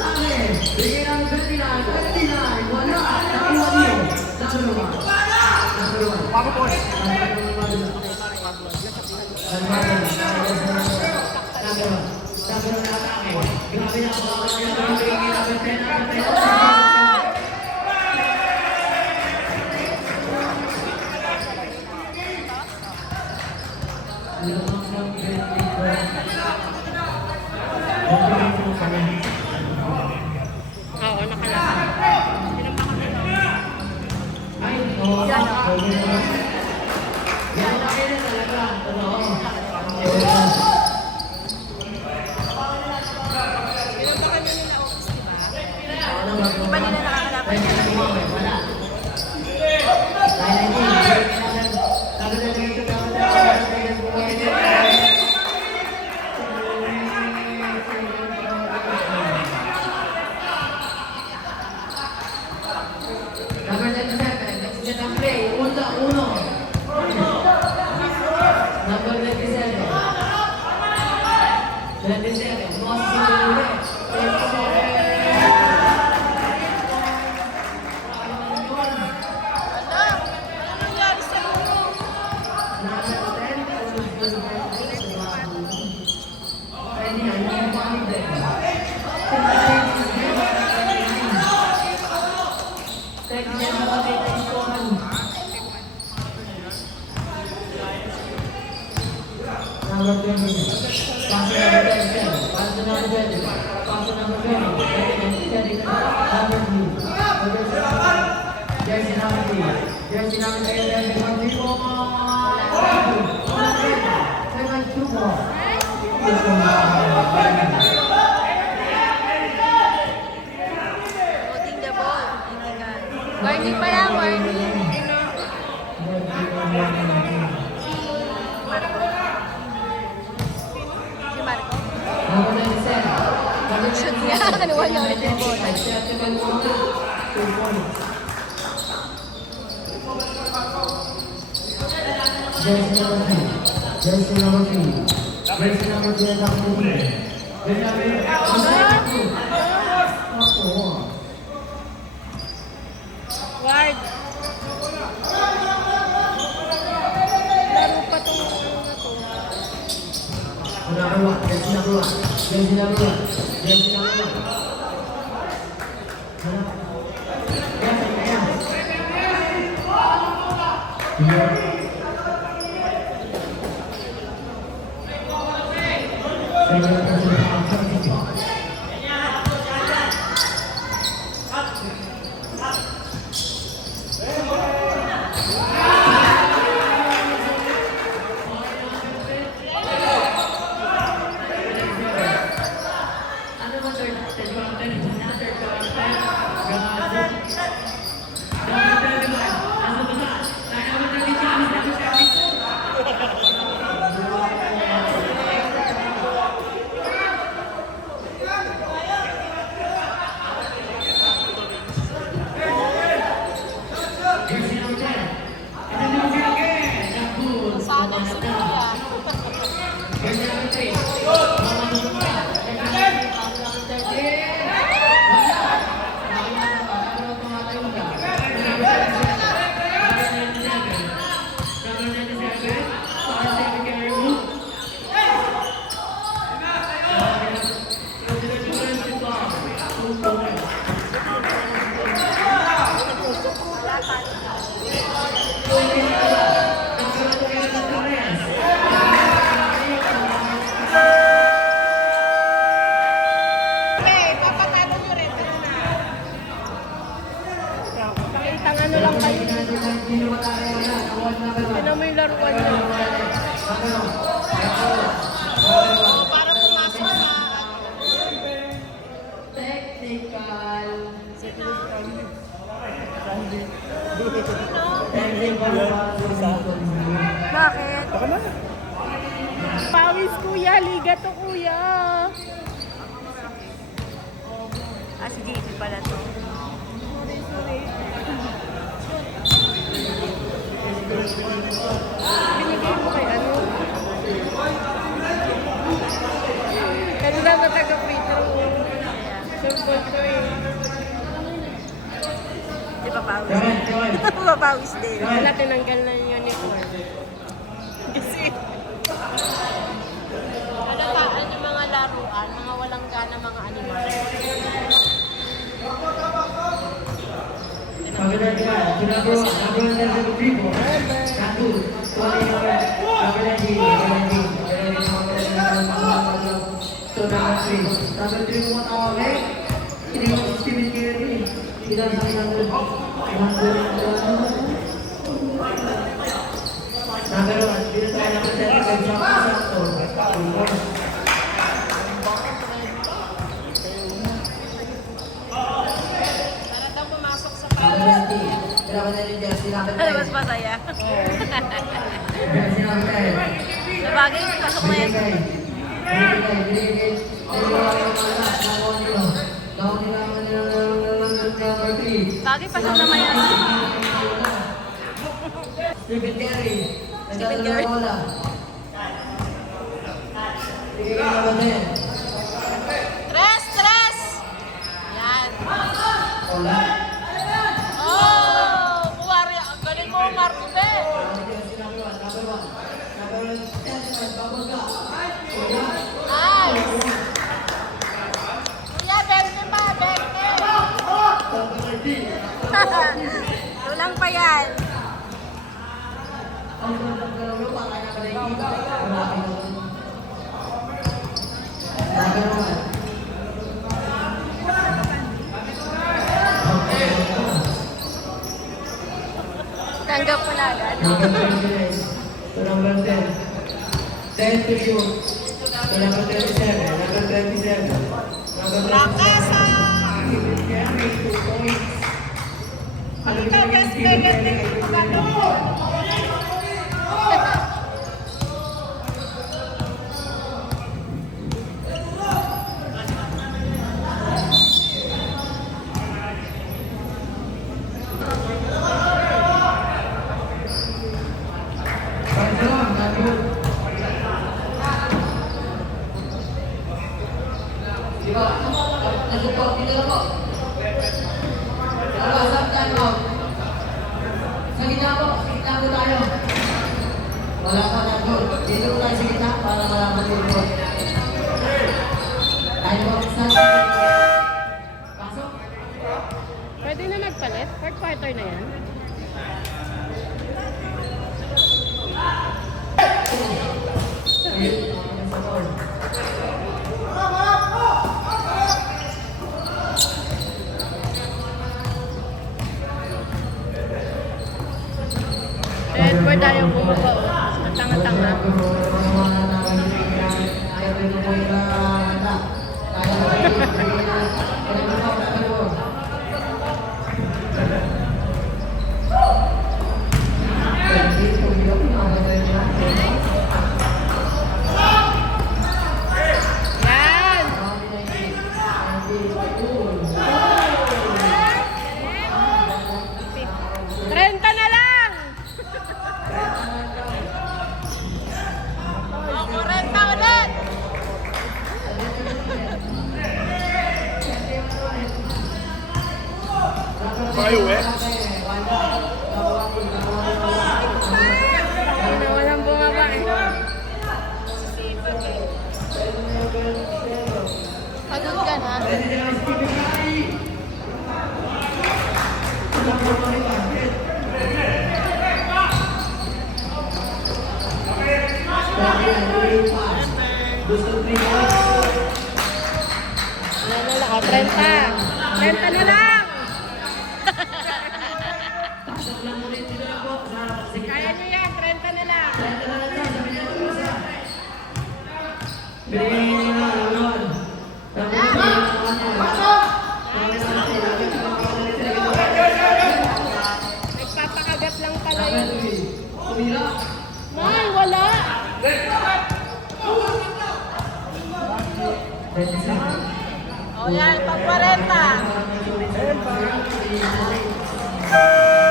Bigyan ng 29, 29, wala. Nakuha niyo. Number 1. Number 1. Bago po. Oo, nakalakad. Di ba nila nakakalaban niya? Number 27, next to the play, uno. Number 27. 27, boss Silver. 27. Ano nangyari sa ulo? Holding the ball. Warning pala, warning. Si Marco. Shoot niya. Nanuha niya ulit yung ball. Jersey number 3. Jersey number 3. Ward. Laro pa itong ano na to. Number 1. Jersey number 1. Jersey number 1. Jersey number 1. Pakitang ano lang kayo. Tinan mo yung laruan niya. Para pumasok sa Technical. Bakit? Pawis kuya, liga to kuya. Ah, si JP pala to. Binigay mo kay ano? Ano lang na taga-free throw. So lungkot ko eh. Di ba pawis? Joel, Joel. Mapawis din. Wala, tinanggal na yung uniform. Kasi, Alataan yung mga laruan, mga walang gana, mga animal. Number 10, number 3 po. Satu. Number 19. So, number 3. Number 3 po matawag. Ini po si Steven Curry. Ilan sa number 1. Number 1. Dito tayo number 10. Santo. Para daw pumasok sa ano mas masaya? Sabagay, pasok na yan. Bagay, pasok naman yan. Stephen Curry. Stephen Curry. Tres! Tres! Yan. Oh! Kuwari, ang galing mo, Martibe! Nice! Kuya, 20 pa, 20! Tulang pa yan. Tanggap ko na agad. Number 10. 10 to shoot. So number 37. Number 27. Number 27. Wala pa na doon. Dito po tayo sa gitna para malaman yung doon. Tayo po sa pasok. Pwede na magpalit? Fourth quarter na yan? Edward tayo bumaba o. Tanga-tanga. Yan! 30 na lang! O, 40 ulit! Kayo eh. Hindi na walang bumaba eh. Pagod ka na. Ano na lang, o 30. 30 na lang! Kaya nyo yan, 30 na lang. Nagpapakagat lang pala yun. May, wala! O yan, pag 40.